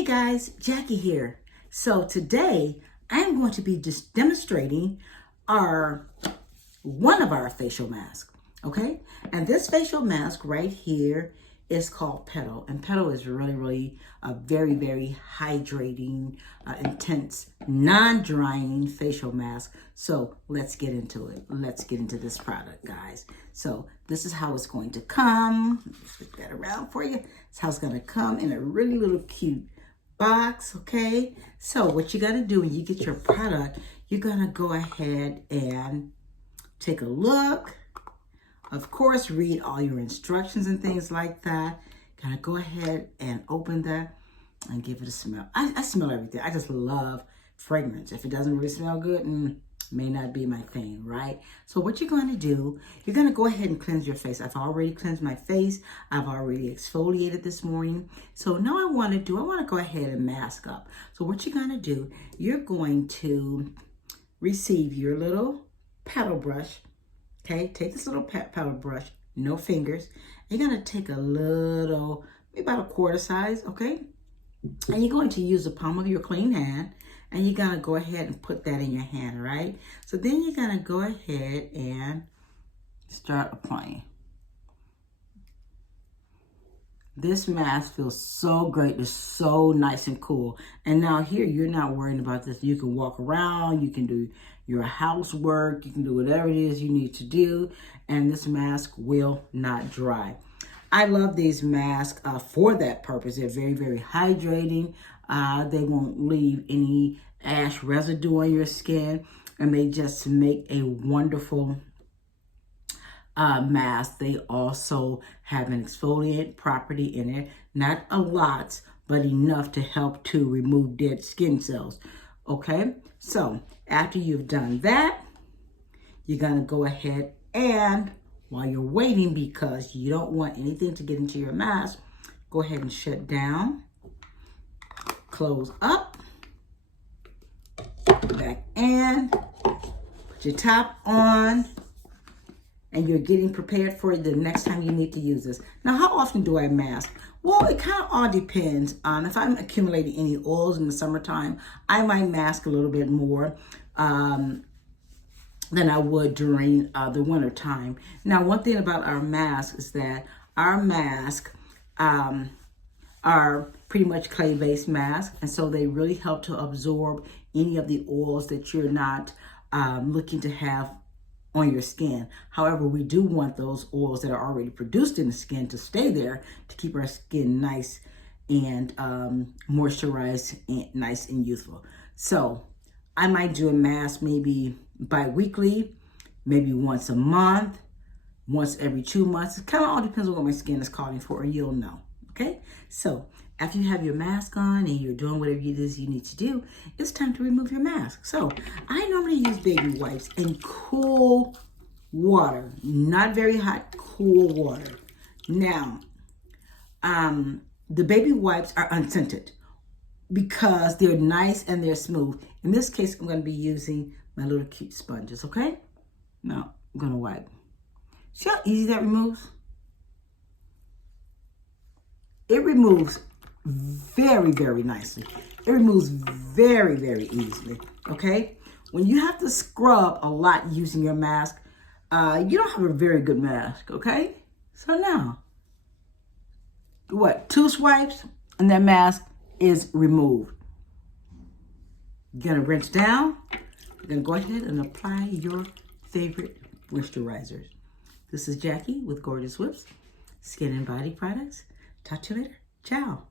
Hey guys, Jackie here. So today I'm going to be just demonstrating one of our facial masks, okay? And this facial mask right here is called Petal. And Petal is really a very hydrating, intense, non-drying facial mask. So let's get into it. Let's get into this product, guys. So this is how it's going to come. Let me flip that around for you. It's how it's going to come in a really little cute box, okay? So what you got to do when you get your product, you're going to go ahead and take a look. Of course, read all your instructions and things like that. Gotta go ahead and open that and give it a smell. I smell everything. I just love fragrance. If it doesn't really smell good, may not be my thing, right? So what you're going to do, you're going to go ahead and cleanse your face. I've already cleansed my face. I've already exfoliated this morning. So now I want to go ahead and mask up. So what you're going to do, you're going to receive your little paddle brush. Okay, take this little paddle brush, no fingers. You're going to take a little, maybe about a quarter size, okay? And you're going to use the palm of your clean hand, and you're going to go ahead and put that in your hand, right? So then you're going to go ahead and start applying. This mask feels so great. It's so nice and cool. And now here, you're not worrying about this. You can walk around. You can do your housework. You can do whatever it is you need to do. And this mask will not dry. I love these masks for that purpose. They're very hydrating. They won't leave any ash residue on your skin. And they just make a wonderful mask. They also have an exfoliant property in it. Not a lot, but enough to help to remove dead skin cells. Okay, so after you've done that, you're gonna go ahead and, while you're waiting, because you don't want anything to get into your mask, go ahead and shut down, close up, back in, put your top on, and you're getting prepared for the next time you need to use this. Now, how often do I mask? Well, it kind of all depends on if I'm accumulating any oils in the summertime. I might mask a little bit more than I would during the winter time. Now, one thing about our mask is that our masks are pretty much clay-based masks, and so they really help to absorb any of the oils that you're not looking to have on your skin. However, we do want those oils that are already produced in the skin to stay there to keep our skin nice and moisturized and nice and youthful. So I might do a mask maybe bi-weekly, maybe once a month, once every 2 months. It kind of all depends on what my skin is calling for, and you'll know. Okay, so after you have your mask on and you're doing whatever it is you need to do, it's time to remove your mask. So I normally use baby wipes and cool water, not very hot, cool water. Now, the baby wipes are unscented because they're nice and they're smooth. In this case, I'm going to be using my little cute sponges, okay? Now, I'm going to wipe. See how easy that removes? It removes very nicely. It removes very easily, okay? When you have to scrub a lot using your mask, you don't have a very good mask, okay? So now, 2 swipes and that mask is removed. You're gonna rinse down. You're gonna go ahead and apply your favorite moisturizers. This is Jackie with Gorgeous Whips, Skin and Body Products. Talk to you later. Ciao.